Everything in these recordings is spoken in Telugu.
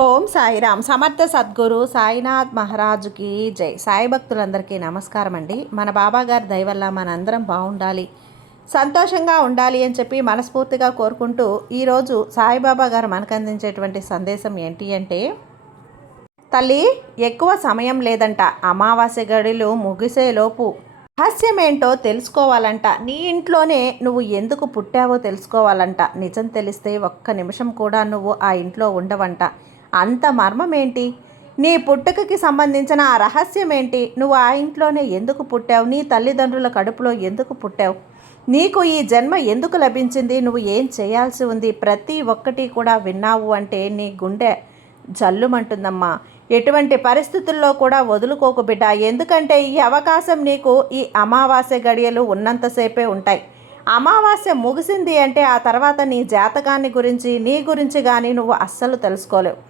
ఓం సాయిరామ్. సమర్థ సద్గురు సాయినాథ్ మహారాజుకి జై. సాయి భక్తులందరికీ నమస్కారం అండి. మన బాబాగారి దయ వల్ల మనందరం బాగుండాలి, సంతోషంగా ఉండాలి అని చెప్పి మనస్ఫూర్తిగా కోరుకుంటూ ఈరోజు సాయిబాబా గారు మనకు అందించేటువంటి సందేశం ఏంటి అంటే, తల్లి ఎక్కువ సమయం లేదంట, అమావాస్య గడిలు ముగిసేలోపు రహస్యమేంటో తెలుసుకోవాలంట. నీ ఇంట్లోనే నువ్వు ఎందుకు పుట్టావో తెలుసుకోవాలంట. నిజం తెలిస్తే ఒక్క నిమిషం కూడా నువ్వు ఆ ఇంట్లో ఉండవంట. అంత మర్మమేంటి? నీ పుట్టుకకి సంబంధించిన ఆ రహస్యం ఏంటి? నువ్వు ఆ ఇంట్లోనే ఎందుకు పుట్టావు? నీ తల్లిదండ్రుల కడుపులో ఎందుకు పుట్టావు? నీకు ఈ జన్మ ఎందుకు లభించింది? నువ్వు ఏం చేయాల్సి ఉంది? ప్రతి ఒక్కటి కూడా విన్నావు అంటే నీ గుండె జల్లుమంటుందమ్మా. ఎటువంటి పరిస్థితుల్లో కూడా వదులుకోకు బిడ్డ. ఎందుకంటే ఈ అవకాశం నీకు ఈ అమావాస్య గడియలు ఉన్నంతసేపే ఉంటాయి. అమావాస్య ముగిసింది అంటే ఆ తర్వాత నీ జాతకాన్ని గురించి, నీ గురించి కానీ నువ్వు అస్సలు తెలుసుకోలేవు.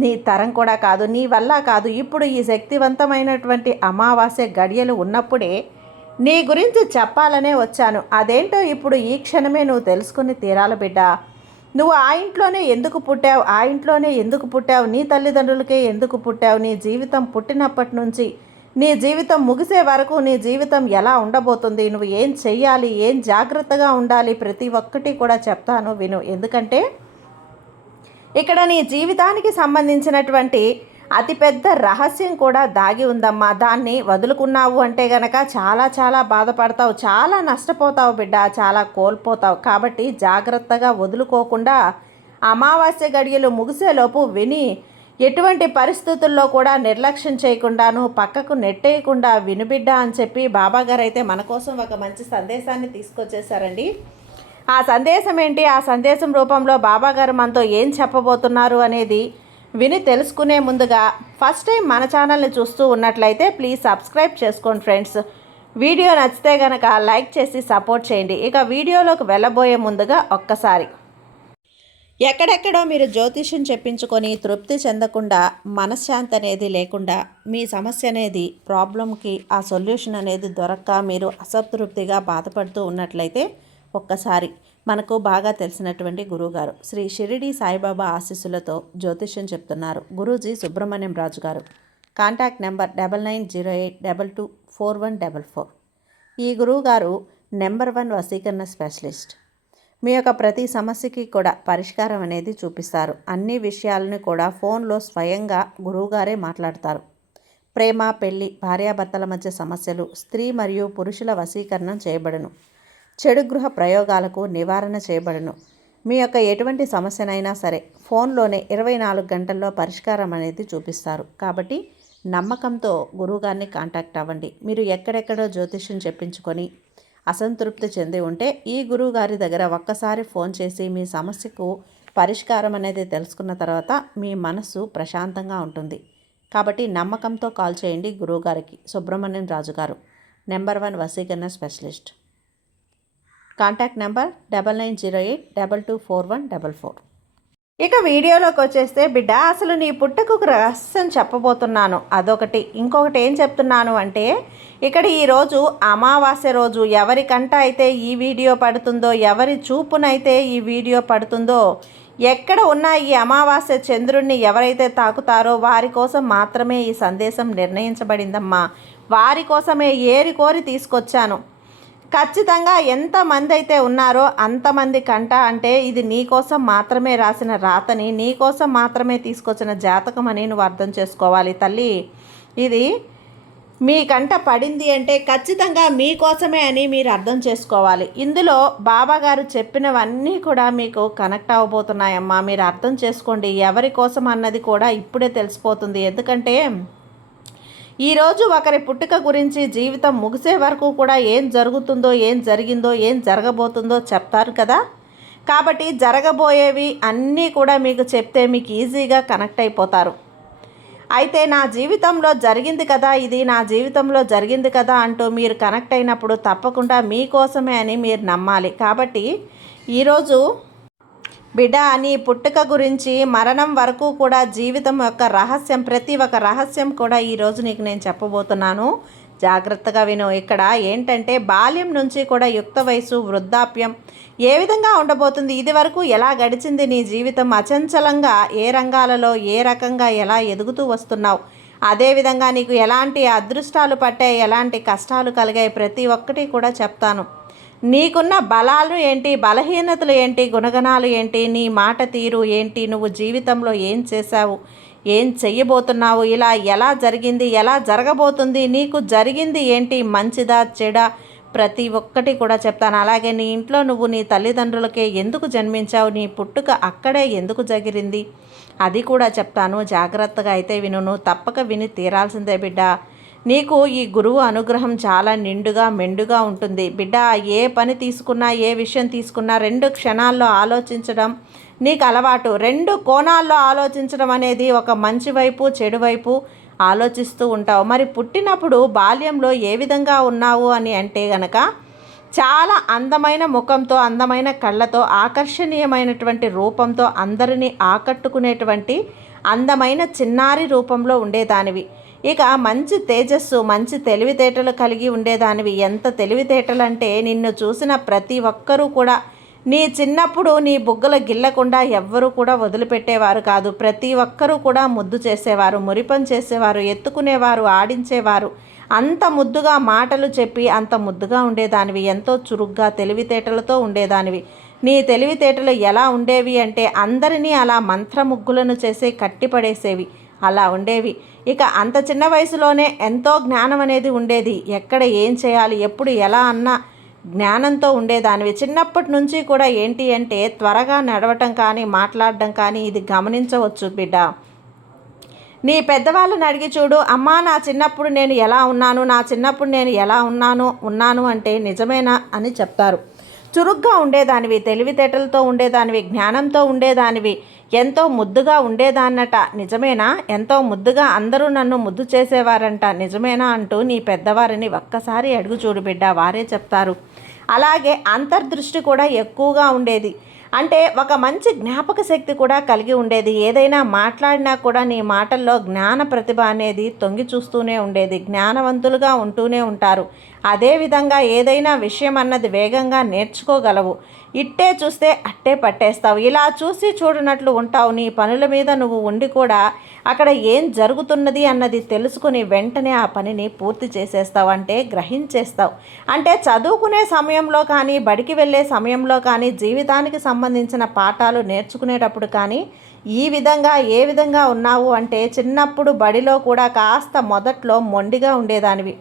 నీ తరం కూడా కాదు, నీ వల్ల కాదు. ఇప్పుడు ఈ శక్తివంతమైనటువంటి అమావాస్య గడియలు ఉన్నప్పుడే నీ గురించి చెప్పాలనే వచ్చాను. అదేంటో ఇప్పుడు ఈ క్షణమే నువ్వు తెలుసుకుని తీరాలి బిడ్డ. నువ్వు ఆ ఇంట్లోనే ఎందుకు పుట్టావు? ఆ ఇంట్లోనే ఎందుకు పుట్టావు? నీ తల్లిదండ్రులకే ఎందుకు పుట్టావు? నీ జీవితం పుట్టినప్పటి నుంచి నీ జీవితం ముగిసే వరకు నీ జీవితం ఎలా ఉండబోతుంది? నువ్వు ఏం చెయ్యాలి? ఏం జాగ్రత్తగా ఉండాలి? ప్రతి ఒక్కటి కూడా చెప్తాను, విను. ఎందుకంటే ఇక్కడ నీ జీవితానికి సంబంధించినటువంటి అతిపెద్ద రహస్యం కూడా దాగి ఉందమ్మా. దాన్ని వదులుకున్నావు అంటే గనక చాలా చాలా బాధపడతావు, చాలా నష్టపోతావు బిడ్డ, చాలా కోల్పోతావు. కాబట్టి జాగ్రత్తగా వదులుకోకుండా అమావాస్య గడియలు ముగిసేలోపు విని, ఎటువంటి పరిస్థితుల్లో కూడా నిర్లక్ష్యం చేయకుండాను పక్కకు నెట్టేయకుండా వినుబిడ్డ అని చెప్పి బాబాగారు అయితే మన కోసం ఒక మంచి సందేశాన్ని తీసుకొచ్చేసారండి. ఆ సందేశం ఏంటి? ఆ సందేశం రూపంలో బాబాగారు మనతో ఏం చెప్పబోతున్నారు అనేది విని తెలుసుకునే ముందుగా ఫస్ట్ టైం మన ఛానల్ని చూస్తూ ఉన్నట్లయితే ప్లీజ్ సబ్స్క్రైబ్ చేసుకోండి ఫ్రెండ్స్. వీడియో నచ్చితే కనుక లైక్ చేసి సపోర్ట్ చేయండి. ఇక వీడియోలోకి వెళ్ళబోయే ముందుగా ఒక్కసారి, ఎక్కడెక్కడో మీరు జ్యోతిష్యం చెప్పించుకొని తృప్తి చెందకుండా, మనశ్శాంతి అనేది లేకుండా, మీ సమస్య అనేది ప్రాబ్లంకి ఆ సొల్యూషన్ అనేది దొరక్క మీరు అసంతృప్తిగా బాధపడుతూ ఉన్నట్లయితే ఒక్కసారి మనకు బాగా తెలిసినటువంటి గురువుగారు శ్రీ షిరిడి సాయిబాబా ఆశీస్సులతో జ్యోతిష్యం చెప్తున్నారు గురూజీ సుబ్రహ్మణ్యం రాజు గారు. Contact number 9908224144. ఈ గురువుగారు నెంబర్ 1 వశీకరణ స్పెషలిస్ట్. మీ యొక్క ప్రతి సమస్యకి కూడా పరిష్కారం అనేది చూపిస్తారు. అన్ని విషయాలను కూడా ఫోన్లో స్వయంగా గురువుగారే మాట్లాడతారు. ప్రేమ, పెళ్లి, భార్యాభర్తల మధ్య సమస్యలు, స్త్రీ మరియు పురుషుల వశీకరణం చేయబడును. చెడు గృహ ప్రయోగాలకు నివారణ చేయబడును. మీ యొక్క ఎటువంటి సమస్యనైనా సరే ఫోన్లోనే 24 గంటల్లో పరిష్కారం అనేది చూపిస్తారు. కాబట్టి నమ్మకంతో గురువుగారిని కాంటాక్ట్ అవ్వండి. మీరు ఎక్కడెక్కడో జ్యోతిష్యం చెప్పించుకొని అసంతృప్తి చెంది ఉంటే ఈ గురువుగారి దగ్గర ఒక్కసారి ఫోన్ చేసి మీ సమస్యకు పరిష్కారం అనేది తెలుసుకున్న తర్వాత మీ మనసు ప్రశాంతంగా ఉంటుంది. కాబట్టి నమ్మకంతో కాల్ చేయండి గురువుగారికి. సుబ్రహ్మణ్యం రాజు గారు, నెంబర్ 1 వశీకరణ స్పెషలిస్ట్. Contact number 9908224144. ఇక వీడియోలోకి వచ్చేస్తే బిడ్డ, అసలు నీ పుట్టుకకు రహస్యం చెప్పబోతున్నాను. అదొకటి. ఇంకొకటి ఏం చెప్తున్నాను అంటే, ఇక్కడ ఈరోజు అమావాస్య రోజు ఎవరికంట అయితే ఈ వీడియో పడుతుందో, ఎవరి చూపునైతే ఈ వీడియో పడుతుందో, ఎక్కడ ఉన్న ఈ అమావాస్య చంద్రుణ్ణి ఎవరైతే తాకుతారో వారి కోసం మాత్రమే ఈ సందేశం నిర్ణయించబడిందమ్మా. వారి కోసమే ఏరి కోరి తీసుకొచ్చాను. ఖచ్చితంగా ఎంతమంది అయితే ఉన్నారో అంతమంది కంట అంటే ఇది నీకోసం మాత్రమే రాసిన రాతని, నీకోసం మాత్రమే తీసుకొచ్చిన జాతకం అని నువ్వు అర్థం చేసుకోవాలి తల్లి. ఇది మీ కంట పడింది అంటే ఖచ్చితంగా మీకోసమే అని మీరు అర్థం చేసుకోవాలి. ఇందులో బాబాగారు చెప్పినవన్నీ కూడా మీకు కనెక్ట్ అవ్వబోతున్నాయమ్మా. మీరు అర్థం చేసుకోండి. ఎవరి కోసం అన్నది కూడా ఇప్పుడే తెలిసిపోతుంది. ఎందుకంటే ఈరోజు ఒకరి పుట్టుక గురించి జీవితం ముగిసే వరకు కూడా ఏం జరుగుతుందో, ఏం జరిగిందో, ఏం జరగబోతుందో చెప్తారు కదా. కాబట్టి జరగబోయేవి అన్నీ కూడా మీకు చెప్తే మీకు ఈజీగా కనెక్ట్ అయిపోతారు. అయితే నా జీవితంలో జరిగింది కదా, ఇది నా జీవితంలో జరిగింది కదా అంటూ మీరు కనెక్ట్ అయినప్పుడు తప్పకుండా మీకోసమే అని మీరు నమ్మాలి. కాబట్టి ఈరోజు బిడ్డ, నీ పుట్టుక గురించి మరణం వరకు కూడా జీవితం యొక్క రహస్యం, ప్రతి ఒక్క రహస్యం కూడా ఈరోజు నీకు నేను చెప్పబోతున్నాను. జాగ్రత్తగా విను. ఇక్కడ ఏంటంటే బాల్యం నుంచి కూడా యుక్త వయసు, వృద్ధాప్యం ఏ విధంగా ఉండబోతుంది, ఇది వరకు ఎలా గడిచింది నీ జీవితం, అచంచలంగా ఏ రంగాలలో ఏ రకంగా ఎలా ఎదుగుతూ వస్తున్నావు, అదేవిధంగా నీకు ఎలాంటి అదృష్టాలు పట్టాయి, ఎలాంటి కష్టాలు కలిగాయి, ప్రతి ఒక్కటి కూడా చెప్తాను. నీకున్న బలాలు ఏంటి, బలహీనతలు ఏంటి, గుణగణాలు ఏంటి, నీ మాట తీరు ఏంటి, నువ్వు జీవితంలో ఏం చేశావు, ఏం చెయ్యబోతున్నావు, ఇలా ఎలా జరిగింది, ఎలా జరగబోతుంది, నీకు జరిగింది ఏంటి, మంచిదా చెడా, ప్రతి ఒక్కటి కూడా చెప్తాను. అలాగే నీ ఇంట్లో నువ్వు నీ తల్లిదండ్రులకే ఎందుకు జన్మించావు, నీ పుట్టుక అక్కడే ఎందుకు జరిగింది, అది కూడా చెప్తాను. జాగ్రత్తగా అయితే విను, నువ్వు తప్పక విని తీరాల్సిందే బిడ్డ. నీకు ఈ గురువు అనుగ్రహం చాలా నిండుగా మెండుగా ఉంటుంది బిడ్డ. ఏ పని తీసుకున్నా, ఏ విషయం తీసుకున్నా 2 క్షణాల్లో ఆలోచించడం నీకు అలవాటు. 2 కోణాల్లో ఆలోచించడం అనేది, ఒక మంచి వైపు చెడు వైపు ఆలోచిస్తూ ఉంటావు. మరి పుట్టినప్పుడు బాల్యంలో ఏ విధంగా ఉన్నావు అని అంటే గనక, చాలా అందమైన ముఖంతో, అందమైన కళ్ళతో, ఆకర్షణీయమైనటువంటి రూపంతో, అందరినీ ఆకట్టుకునేటువంటి అందమైన చిన్నారి రూపంలో ఉండేదానివి. ఇక మంచి తేజస్సు, మంచి తెలివితేటలు కలిగి ఉండేదానివి. ఎంత తెలివితేటలు అంటే, నిన్ను చూసిన ప్రతి ఒక్కరూ కూడా నీ చిన్నప్పుడు నీ బుగ్గలు గిల్లకుండా ఎవ్వరూ కూడా వదిలిపెట్టేవారు కాదు. ప్రతి ఒక్కరూ కూడా ముద్దు చేసేవారు, మురిపం చేసేవారు, ఎత్తుకునేవారు, ఆడించేవారు. అంత ముద్దుగా మాటలు చెప్పి అంత ముద్దుగా ఉండేదానివి. ఎంతో చురుగ్గా తెలివితేటలతో ఉండేదానివి. నీ తెలివితేటలు ఎలా ఉండేవి అంటే, అందరినీ అలా మంత్రముగ్గులను చేసి కట్టిపడేసేవి, అలా ఉండేవి. ఇక అంత చిన్న వయసులోనే ఎంతో జ్ఞానం అనేది ఉండేది. ఎక్కడ ఏం చేయాలి, ఎప్పుడు ఎలా అన్న జ్ఞానంతో ఉండేదానివి. చిన్నప్పటి నుంచి కూడా ఏంటి అంటే, త్వరగా నడవటం కానీ, మాట్లాడడం కానీ ఇది గమనించవచ్చు బిడ్డ. నీ పెద్దవాళ్ళని అడిగి చూడు, అమ్మా నా చిన్నప్పుడు నేను ఎలా ఉన్నాను, నా చిన్నప్పుడు నేను ఎలా ఉన్నాను అంటే నిజమేనా అని చెప్తారు. చురుగ్గా ఉండేదానివి, తెలివితేటలతో ఉండేదానివి, జ్ఞానంతో ఉండేదానివి, ఎంతో ముద్దుగా ఉండేదాన్నట, నిజమేనా? ఎంతో ముద్దుగా అందరూ నన్ను ముద్దు చేసేవారంట, నిజమేనా అంటూ నీ పెద్దవారిని ఒక్కసారి అడుగు చూడు బిడ్డ, వారే చెప్తారు. అలాగే అంతర్దృష్టి కూడా ఎక్కువగా ఉండేది. అంటే ఒక మంచి జ్ఞాపక శక్తి కూడా కలిగి ఉండేది. ఏదైనా మాట్లాడినా కూడా నీ మాటల్లో జ్ఞాన ప్రతిభ అనేది తొంగి చూస్తూనే ఉండేది. జ్ఞానవంతులుగా ఉంటూనే ఉంటారు. అదేవిధంగా ఏదైనా విషయం అన్నది వేగంగా నేర్చుకోగలవు. ఇట్టే చూస్తే అట్టే పట్టేస్తావు. ఇలా చూసి చూడనట్లు ఉంటావు. నీ పనుల మీద నువ్వు ఉండి కూడా అక్కడ ఏం జరుగుతున్నది అన్నది తెలుసుకుని వెంటనే ఆ పనిని పూర్తి చేసేస్తావు, అంటే గ్రహించేస్తావు. అంటే చదువుకునే సమయంలో కానీ, బడికి వెళ్ళే సమయంలో కానీ, జీవితానికి సంబంధించిన పాఠాలు నేర్చుకునేటప్పుడు కానీ ఈ విధంగా ఏ విధంగా ఉన్నావు అంటే, చిన్నప్పుడు బడిలో కూడా కాస్త మొదట్లో మొండిగా ఉండేదానివి.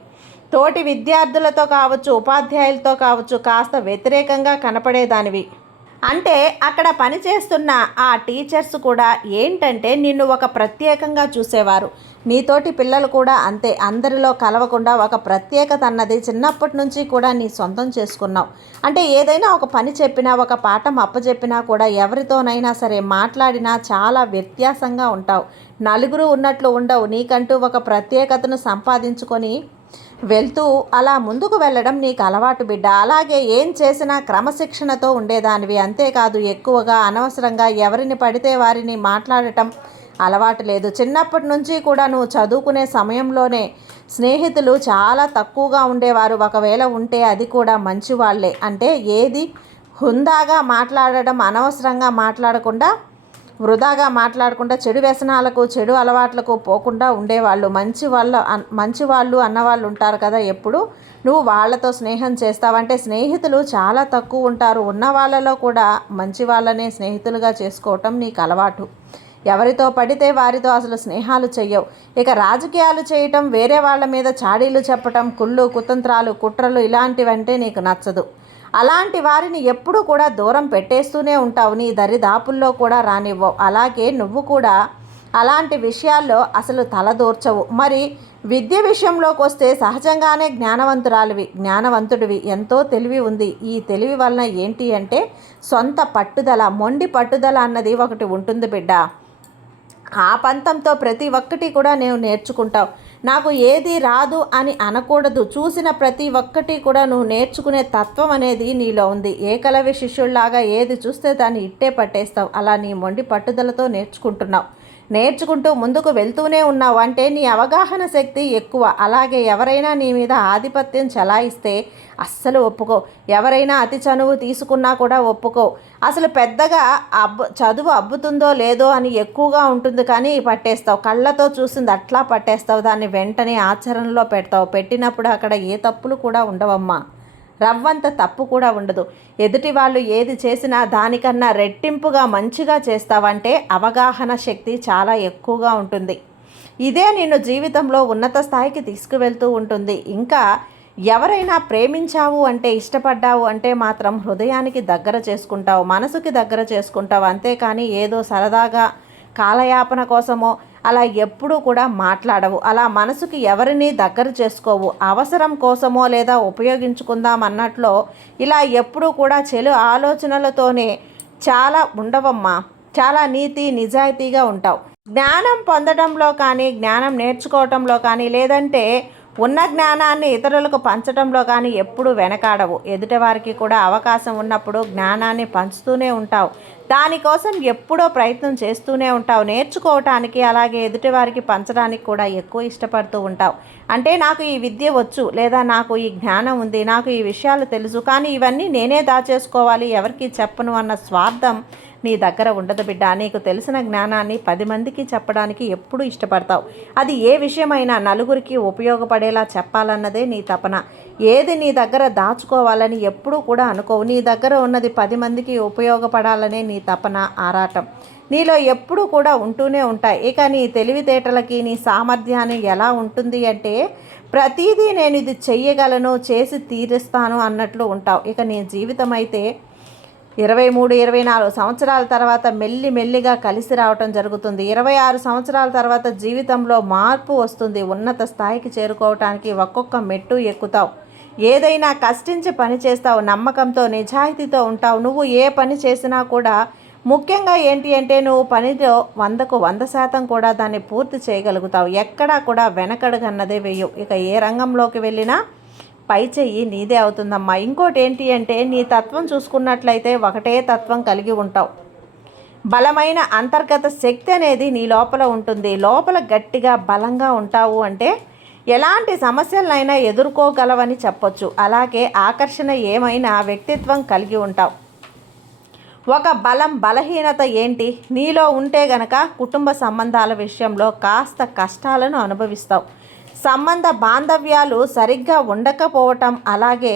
తోటి విద్యార్థులతో కావచ్చు, ఉపాధ్యాయులతో కావచ్చు, కాస్త వ్యతిరేకంగా కనపడేదానివి. అంటే అక్కడ పనిచేస్తున్న ఆ టీచర్స్ కూడా ఏంటంటే నిన్ను ఒక ప్రత్యేకంగా చూసేవారు. నీతోటి పిల్లలు కూడా అంతే, అందరిలో కలవకుండా ఒక ప్రత్యేకత అన్నది చిన్నప్పటి నుంచి కూడా నీ సొంతం చేసుకున్నావు. అంటే ఏదైనా ఒక పని చెప్పినా, ఒక పాఠం అప్పచెప్పినా కూడా ఎవరితోనైనా సరే మాట్లాడినా చాలా వ్యత్యాసంగా ఉంటావు. నలుగురు ఉన్నట్లు ఉండవు. నీకంటూ ఒక ప్రత్యేకతను సంపాదించుకొని వెళ్తూ అలా ముందుకు వెళ్ళడం నీకు అలవాటు బిడ్డ. అలాగే ఏం చేసినా క్రమశిక్షణతో ఉండేదానివి. అంతేకాదు ఎక్కువగా అనవసరంగా ఎవరిని పడితే వారిని మాట్లాడటం అలవాటు లేదు. చిన్నప్పటి నుంచి కూడా నువ్వు చదువుకునే సమయంలోనే స్నేహితులు చాలా తక్కువగా ఉండేవారు. ఒకవేళ ఉంటే అది కూడా మంచి వాళ్ళే. అంటే ఏది హుందాగా మాట్లాడడం, అనవసరంగా మాట్లాడకుండా, వృధాగా మాట్లాడకుండా, చెడు వ్యసనాలకు, చెడు అలవాట్లకు పోకుండా ఉండేవాళ్ళు. మంచివాళ్ళు అన్నవాళ్ళు ఉంటారు కదా ఎప్పుడు. నువ్వు వాళ్ళతో స్నేహం చేస్తావంటే స్నేహితులు చాలా తక్కువ ఉంటారు. ఉన్న వాళ్ళలో కూడా మంచి వాళ్ళనే స్నేహితులుగా చేసుకోవటం నీకు అలవాటు. ఎవరితో పడితే వారితో అసలు స్నేహాలు చెయ్యవు. ఇక రాజకీయాలు చేయటం, వేరే వాళ్ళ మీద చాడీలు చెప్పటం, కుళ్ళు, కుతంత్రాలు, కుట్రలు ఇలాంటివంటే నీకు నచ్చదు. అలాంటి వారిని ఎప్పుడూ కూడా దూరం పెట్టేస్తూనే ఉంటావు. నీ దరిదాపుల్లో కూడా రానివ్వవు. అలాగే నువ్వు కూడా అలాంటి విషయాల్లో అసలు తలదూర్చవు. మరి విద్య విషయంలోకి వస్తే సహజంగానే జ్ఞానవంతుడివి, ఎంతో తెలివి ఉంది. ఈ తెలివి వలన ఏంటి అంటే సొంత పట్టుదల, మొండి పట్టుదల అన్నది ఒకటి ఉంటుంది బిడ్డ. ఆ పంతంతో ప్రతి ఒక్కటి కూడా నువ్వు నేర్చుకుంటావు. నాకు ఏది రాదు అని అనకూడదు. చూసిన ప్రతి ఒక్కటి కూడా నువ్వు నేర్చుకునే తత్వం అనేది నీలో ఉంది. ఏకలవ్య శిష్యుల్లాగా ఏది చూస్తే దాన్ని ఇట్టే పట్టేస్తావు. అలా నీ మొండి పట్టుదలతో నేర్చుకుంటున్నావు. నేర్చుకుంటూ ముందుకు వెళ్తూనే ఉన్నావు అంటే నీ అవగాహన శక్తి ఎక్కువ. అలాగే ఎవరైనా నీ మీద ఆధిపత్యం చెలాయిస్తే అస్సలు ఒప్పుకో. ఎవరైనా అతి చనువు తీసుకున్నా కూడా ఒప్పుకో. అసలు పెద్దగా చదువు అబ్బుతుందో లేదో అని ఎక్కువగా ఉంటుంది కానీ పట్టేస్తావు. కళ్ళతో చూసింది అట్లా పట్టేస్తావు. దాన్ని వెంటనే ఆచరణలో పెడతావు. పెట్టినప్పుడు అక్కడ ఏ తప్పులు కూడా ఉండవమ్మా. రవ్వంత తప్పు కూడా ఉండదు. ఎదుటి వాళ్ళు ఏది చేసినా దానికన్నా రెట్టింపుగా మంచిగా చేస్తావంటే అవగాహన శక్తి చాలా ఎక్కువగా ఉంటుంది. ఇదే నిన్ను జీవితంలో ఉన్నత స్థాయికి తీసుకువెళ్తూ ఉంటుంది. ఇంకా ఎవరైనా ప్రేమించావు అంటే, ఇష్టపడ్డావు అంటే మాత్రం హృదయానికి దగ్గర చేసుకుంటావు, మనసుకి దగ్గర చేసుకుంటావు. అంతేకాని ఏదో సరదాగా కాలయాపన కోసమో అలా ఎప్పుడూ కూడా మాట్లాడవు. అలా మనసుకి ఎవరిని దగ్గర చేసుకోవు. అవసరం కోసమో లేదా ఉపయోగించుకుందాం అన్నట్లో ఇలా ఎప్పుడూ కూడా చెడు ఆలోచనలతోనే చాలా ఉండవమ్మా. చాలా నీతి నిజాయితీగా ఉంటావు. జ్ఞానం పొందడంలో కానీ, జ్ఞానం నేర్చుకోవటంలో కానీ, లేదంటే ఉన్న జ్ఞానాన్ని ఇతరులకు పంచడంలో కానీ ఎప్పుడూ వెనకాడవు. ఎదుటివారికి కూడా అవకాశం ఉన్నప్పుడు జ్ఞానాన్ని పంచుతూనే ఉంటావు. దానికోసం ఎప్పుడో ప్రయత్నం చేస్తూనే ఉంటావు నేర్చుకోవటానికి. అలాగే ఎదుటివారికి పంచడానికి కూడా ఎక్కువ ఇష్టపడుతూ ఉంటావు. అంటే నాకు ఈ విద్య వచ్చు, లేదా నాకు ఈ జ్ఞానం ఉంది, నాకు ఈ విషయాలు తెలుసు, కానీ ఇవన్నీ నేనే దాచేసుకోవాలి, ఎవరికి చెప్పను అన్న స్వార్థం నీ దగ్గర ఉండదు బిడ్డ. నీకు తెలిసిన జ్ఞానాన్ని 10 మందికి చెప్పడానికి ఎప్పుడూ ఇష్టపడతావు. అది ఏ విషయమైనా నలుగురికి ఉపయోగపడేలా చెప్పాలన్నదే నీ తపన. ఏది నీ దగ్గర దాచుకోవాలని ఎప్పుడూ కూడా అనుకోవు. నీ దగ్గర ఉన్నది 10 మందికి ఉపయోగపడాలనే నీ తపన, ఆరాటం నీలో ఎప్పుడూ కూడా ఉంటూనే ఉంటాయి. ఇక నీ తెలివితేటలకి, నీ సామర్థ్యాన్ని ఎలా ఉంటుంది అంటే ప్రతిదీ నేను ఇది చెయ్యగలను, చేసి తీరుస్తాను అన్నట్లు ఉంటావు. ఇక నీ జీవితం అయితే 23, 24 సంవత్సరాల తర్వాత మెల్లిగా కలిసి రావటం జరుగుతుంది. 26 సంవత్సరాల తర్వాత జీవితంలో మార్పు వస్తుంది. ఉన్నత స్థాయికి చేరుకోవటానికి ఒక్కొక్క మెట్టు ఎక్కుతావు. ఏదైనా కష్టించి పని చేస్తావు, నమ్మకంతో నిజాయితీతో ఉంటావు. నువ్వు ఏ పని చేసినా కూడా ముఖ్యంగా ఏంటి అంటే నువ్వు పనిలో 100కు 100% కూడా దాన్ని పూర్తి చేయగలుగుతావు. ఎక్కడా కూడా వెనకడుగన్నదే వేయవు. ఇక ఏ రంగంలోకి వెళ్ళినా పై చెయ్యి నీదే అవుతుందమ్మా. ఇంకోటి ఏంటి అంటే నీ తత్వం చూసుకున్నట్లయితే ఒకటే తత్వం కలిగి ఉంటావు. బలమైన అంతర్గత శక్తి అనేది నీ లోపల ఉంటుంది. లోపల గట్టిగా బలంగా ఉంటావు అంటే ఎలాంటి సమస్యలైనా ఎదుర్కోగలవని చెప్పొచ్చు. అలాగే ఆకర్షణ ఏమైనా వ్యక్తిత్వం కలిగి ఉంటావు. ఒక బలహీనత ఏంటి నీలో ఉంటే గనక కుటుంబ సంబంధాల విషయంలో కాస్త కష్టాలను అనుభవిస్తావు. సంబంధ బాంధవ్యాలు సరిగ్గా ఉండకపోవటం, అలాగే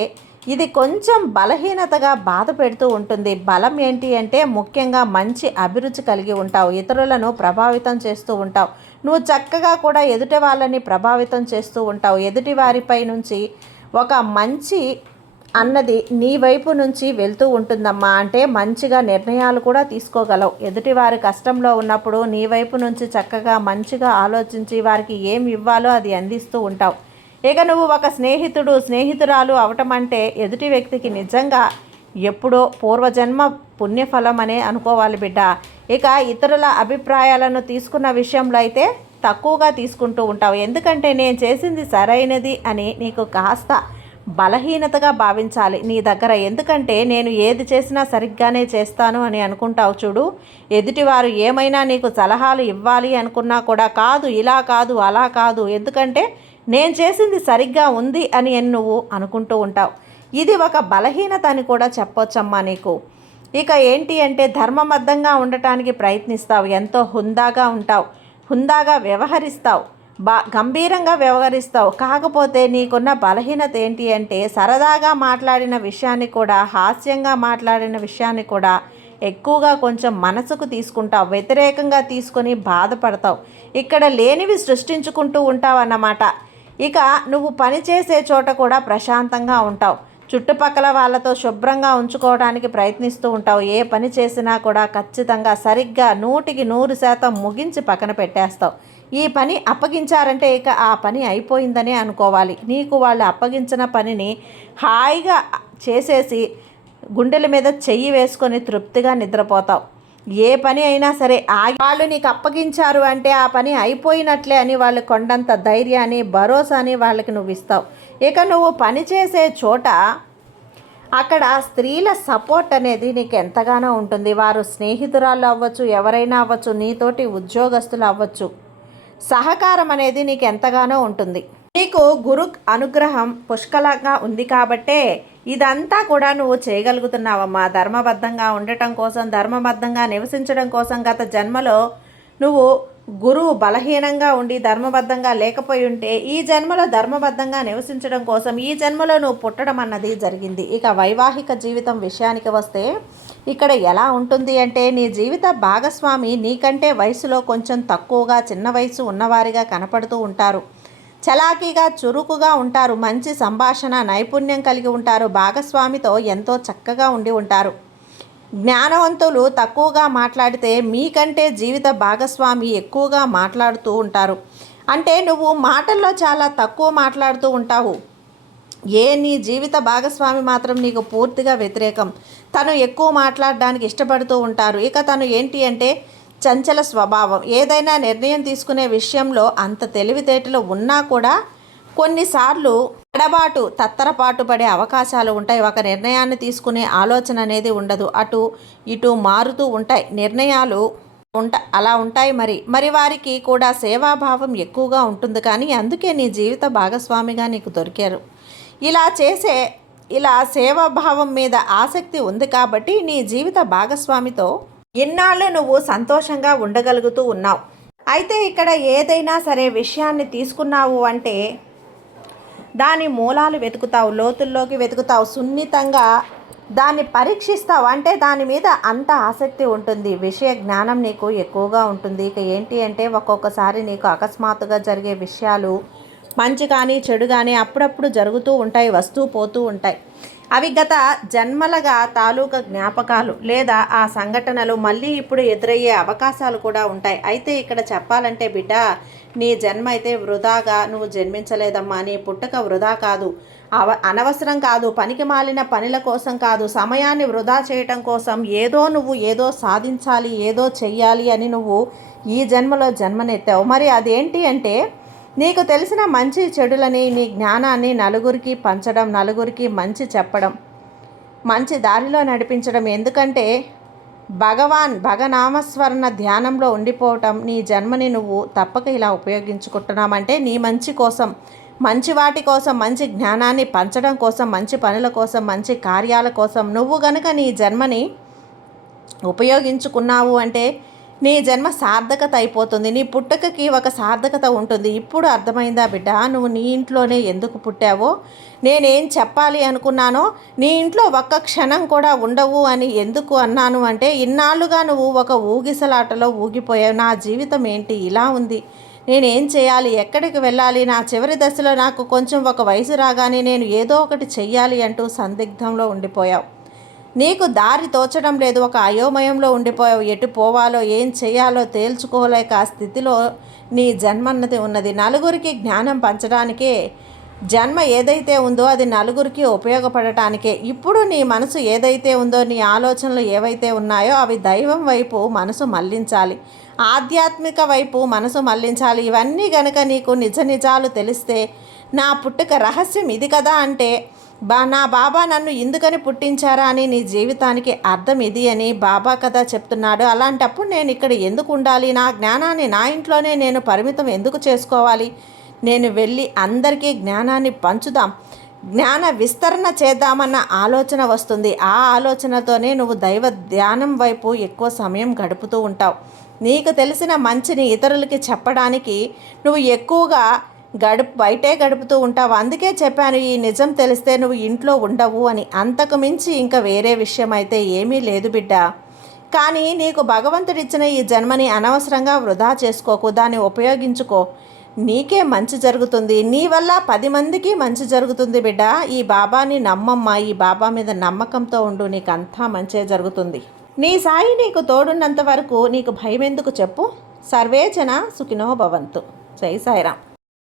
ఇది కొంచెం బలహీనతగా బాధ పెడుతూ ఉంటుంది. బలం ఏంటి అంటే ముఖ్యంగా మంచి అభిరుచి కలిగి ఉంటావు. ఇతరులను ప్రభావితం చేస్తూ ఉంటావు. నువ్వు చక్కగా కూడా ఎదుటి వాళ్ళని ప్రభావితం చేస్తూ ఉంటావు. ఎదుటి వారిపై నుంచి ఒక మంచి అన్నది నీ వైపు నుంచి వెళ్తూ ఉంటుందమ్మా. అంటే మంచిగా నిర్ణయాలు కూడా తీసుకోగలవు. ఎదుటివారి కష్టంలో ఉన్నప్పుడు నీ వైపు నుంచి చక్కగా మంచిగా ఆలోచించి వారికి ఏం ఇవ్వాలో అది అందిస్తూ ఉంటావు. ఇక నువ్వు ఒక స్నేహితురాలు అవటం అంటే ఎదుటి వ్యక్తికి నిజంగా ఎప్పుడో పూర్వజన్మ పుణ్యఫలం అనే అనుకోవాలి బిడ్డ. ఇక ఇతరుల అభిప్రాయాలను తీసుకున్న విషయంలో అయితే తక్కువగా తీసుకుంటూ ఉంటావు. ఎందుకంటే నేను చేసింది సరైనది అని నీకు కాస్త బలహీనతగా భావించాలి నీ దగ్గర. ఎందుకంటే నేను ఏది చేసినా సరిగ్గానే చేస్తాను అని అనుకుంటావు చూడు. ఎదుటివారు ఏమైనా నీకు సలహాలు ఇవ్వాలి అనుకున్నా కూడా కాదు, ఇలా కాదు, అలా కాదు, ఎందుకంటే నేను చేసింది సరిగ్గా ఉంది అని నువ్వు అనుకుంటూ ఉంటావు. ఇది ఒక బలహీనత అని కూడా చెప్పొచ్చమ్మా నీకు. ఇక ఏంటి అంటే ధర్మబద్ధంగా ఉండటానికి ప్రయత్నిస్తావు. ఎంతో హుందాగా ఉంటావు, హుందాగా వ్యవహరిస్తావు, గంభీరంగా వ్యవహరిస్తావు. కాకపోతే నీకున్న బలహీనత ఏంటి అంటే సరదాగా మాట్లాడిన విషయాన్ని కూడా, హాస్యంగా మాట్లాడిన విషయాన్ని కూడా ఎక్కువగా కొంచెం మనసుకు తీసుకుంటావు. వ్యతిరేకంగా తీసుకొని బాధపడతావు. ఇక్కడ లేనివి సృష్టించుకుంటూ ఉంటావు అన్నమాట. ఇక నువ్వు పనిచేసే చోట కూడా ప్రశాంతంగా ఉంటావు. చుట్టుపక్కల వాళ్ళతో శుభ్రంగా ఉంచుకోవడానికి ప్రయత్నిస్తూ ఉంటావు. ఏ పని చేసినా కూడా ఖచ్చితంగా సరిగ్గా 100కి 100% ముగించి పక్కన పెట్టేస్తావు. ఈ పని అప్పగించారంటే ఇక ఆ పని అయిపోయిందనే అనుకోవాలి. నీకు వాళ్ళు అప్పగించిన పనిని హాయిగా చేసేసి గుండెల మీద చెయ్యి వేసుకొని తృప్తిగా నిద్రపోతావు. ఏ పని అయినా సరే వాళ్ళు నీకు అప్పగించారు అంటే ఆ పని అయిపోయినట్లే అని వాళ్ళు కొండంత ధైర్యాన్ని, భరోసాని వాళ్ళకి నువ్వు ఇస్తావు. ఇక నువ్వు పనిచేసే చోట అక్కడ స్త్రీల సపోర్ట్ అనేది నీకు ఎంతగానో ఉంటుంది. వారు స్నేహితురాళ్ళు అవ్వచ్చు, ఎవరైనా అవ్వచ్చు, నీతోటి ఉద్యోగస్తులు అవ్వచ్చు, సహకారం అనేది నీకు ఎంతగానో ఉంటుంది. నీకు గురు అనుగ్రహం పుష్కలంగా ఉంది కాబట్టే ఇదంతా కూడా నువ్వు చేయగలుగుతున్నావమ్మా. ధర్మబద్ధంగా ఉండటం కోసం, ధర్మబద్ధంగా నివసించడం కోసం గత జన్మలో నువ్వు గురువు బలహీనంగా ఉండి ధర్మబద్ధంగా లేకపోయి ఉంటే ఈ జన్మలో ధర్మబద్ధంగా నివసించడం కోసం ఈ జన్మలో నువ్వు పుట్టడం అన్నది జరిగింది. ఇక వైవాహిక జీవితం విషయానికి వస్తే ఇక్కడ ఎలా ఉంటుంది అంటే నీ జీవిత భాగస్వామి నీకంటే వయసులో కొంచెం తక్కువగా చిన్న వయసు ఉన్నవారిగా కనపడుతూ ఉంటారు. చలాకీగా చురుకుగా ఉంటారు. మంచి సంభాషణ నైపుణ్యం కలిగి ఉంటారు. భాగస్వామితో ఎంతో చక్కగా ఉండి ఉంటారు. జ్ఞానవంతులు తక్కువగా మాట్లాడితే మీకంటే జీవిత భాగస్వామి ఎక్కువగా మాట్లాడుతూ ఉంటారు. అంటే నువ్వు మాటల్లో చాలా తక్కువ మాట్లాడుతూ ఉంటావు. నీ జీవిత భాగస్వామి మాత్రం నీకు పూర్తిగా వ్యతిరేకం. తను ఎక్కువ మాట్లాడడానికి ఇష్టపడుతూ ఉంటారు. ఇక తను ఏంటి అంటే చంచల స్వభావం. ఏదైనా నిర్ణయం తీసుకునే విషయంలో అంత తెలివితేటలు ఉన్నా కూడా కొన్నిసార్లు తత్తరపాటు పడే అవకాశాలు ఉంటాయి. ఒక నిర్ణయాన్ని తీసుకునే ఆలోచన అనేది ఉండదు. అటు ఇటు మారుతూ ఉంటాయి నిర్ణయాలు అలా ఉంటాయి. మరి వారికి కూడా సేవాభావం ఎక్కువగా ఉంటుంది. కానీ అందుకే నీ జీవిత భాగస్వామిగా నీకు దొరికారు. ఇలా సేవాభావం మీద ఆసక్తి ఉంది కాబట్టి నీ జీవిత భాగస్వామితో ఇన్నాళ్ళు నువ్వు సంతోషంగా ఉండగలుగుతూ ఉన్నావు. అయితే ఇక్కడ ఏదైనా సరే విషయాన్ని తీసుకున్నావు అంటే దాని మూలాలు వెతుకుతావు, లోతుల్లోకి వెతుకుతావు, సున్నితంగా దాన్ని పరీక్షిస్తావు. అంటే దాని మీద అంత ఆసక్తి ఉంటుంది. విషయ జ్ఞానం నీకు ఎక్కువగా ఉంటుంది. ఇక ఏంటి అంటే ఒక్కొక్కసారి నీకు అకస్మాత్తుగా జరిగే విషయాలు మంచి కానీ చెడు కానీ అప్పుడప్పుడు జరుగుతూ ఉంటాయి, వస్తూ పోతూ ఉంటాయి. అవి గత జన్మలగా తాలూకా జ్ఞాపకాలు లేదా ఆ సంఘటనలు మళ్ళీ ఇప్పుడు ఎదురయ్యే అవకాశాలు కూడా ఉంటాయి. అయితే ఇక్కడ చెప్పాలంటే బిడ్డ, నీ జన్మ అయితే వృధాగా నువ్వు జన్మించలేదమ్మా. నీ పుట్టుక వృధా కాదు, అనవసరం కాదు, పనికి మాలిన పనుల కోసం కాదు, సమయాన్ని వృధా చేయటం కోసం నువ్వు ఏదో సాధించాలి, ఏదో చెయ్యాలి అని నువ్వు ఈ జన్మలో జన్మనెత్తావు. మరి అదేంటి అంటే నీకు తెలిసిన మంచి చెడులని నీ జ్ఞానాన్ని నలుగురికి పంచడం, నలుగురికి మంచి చెప్పడం, మంచి దారిలో నడిపించడం. ఎందుకంటే భగనామస్మరణ ధ్యానంలో ఉండిపోవటం నీ జన్మని నువ్వు తప్పక ఇలా ఉపయోగించుకుంటున్నామంటే నీ మంచి కోసం, మంచి వాటి కోసం, మంచి జ్ఞానాన్ని పంచడం కోసం, మంచి పనుల కోసం, మంచి కార్యాల కోసం నువ్వు గనుక నీ జన్మని ఉపయోగించుకున్నావు అంటే నీ జన్మ సార్థకత అయిపోతుంది. నీ పుట్టుకకి ఒక సార్థకత ఉంటుంది. ఇప్పుడు అర్థమైందా బిడ్డ, నువ్వు నీ ఇంట్లోనే ఎందుకు పుట్టావో, నేనేం చెప్పాలి అనుకున్నానో, నీ ఇంట్లో ఒక్క క్షణం కూడా ఉండవు అని ఎందుకు అన్నాను అంటే ఇన్నాళ్ళుగా నువ్వు ఒక ఊగిసలాటలో ఊగిపోయావు. నా జీవితం ఏంటి ఇలా ఉంది, నేనేం చేయాలి, ఎక్కడికి వెళ్ళాలి, నా చివరి దశలో నాకు కొంచెం ఒక వయసు రాగానే నేను ఏదో ఒకటి చెయ్యాలి అంటూ సందిగ్ధంలో ఉండిపోయావు. నీకు దారి తోచడం లేదు, ఒక అయోమయంలో ఉండిపోయావు. ఎటు పోవాలో ఏం చేయాలో తేల్చుకోలేక ఆ స్థితిలో నీ జన్మన్నది ఉన్నది. నలుగురికి జ్ఞానం పంచడానికే జన్మ ఏదైతే ఉందో అది నలుగురికి ఉపయోగపడటానికే. ఇప్పుడు నీ మనసు ఏదైతే ఉందో, నీ ఆలోచనలు ఏవైతే ఉన్నాయో అవి దైవం వైపు మనసు మళ్లించాలి, ఆధ్యాత్మిక వైపు మనసు మళ్లించాలి. ఇవన్నీ గనక నీకు నిజాలు తెలిస్తే నా పుట్టుక రహస్యం ఇది కదా అంటే నా బాబా నన్ను ఎందుకని పుట్టించారా అని నీ జీవితానికి అర్థం ఇది అని బాబా కదా చెప్తున్నాడు. అలాంటప్పుడు నేను ఇక్కడ ఎందుకు ఉండాలి, నా జ్ఞానాన్ని నా ఇంట్లోనే నేను పరిమితం ఎందుకు చేసుకోవాలి, నేను వెళ్ళి అందరికీ జ్ఞానాన్ని పంచుదాం, జ్ఞాన విస్తరణ చేద్దామన్న ఆలోచన వస్తుంది. ఆ ఆలోచనతోనే నువ్వు దైవ ధ్యానం వైపు ఎక్కువ సమయం గడుపుతూ ఉంటావు. నీకు తెలిసిన మంచిని ఇతరులకి చెప్పడానికి నువ్వు ఎక్కువగా బయటే గడుపుతూ ఉంటావు. అందుకే చెప్పాను, ఈ నిజం తెలిస్తే నువ్వు ఇంట్లో ఉండవు అని. అంతకు మించి ఇంకా వేరే విషయం అయితే ఏమీ లేదు బిడ్డ. కానీ నీకు భగవంతుడిచ్చిన ఈ జన్మని అనవసరంగా వృధా చేసుకోకు, దాన్ని ఉపయోగించుకో. నీకే మంచి జరుగుతుంది, నీ వల్ల 10 మందికి మంచి జరుగుతుంది బిడ్డ. ఈ బాబాని నమ్మమ్మా, ఈ బాబా మీద నమ్మకంతో ఉండు, నీకు అంతా మంచే జరుగుతుంది. నీ సాయి నీకు తోడున్నంత వరకు నీకు భయం ఎందుకు చెప్పు. సర్వే జన సుఖినో భవంతు. జై సాయిరాం.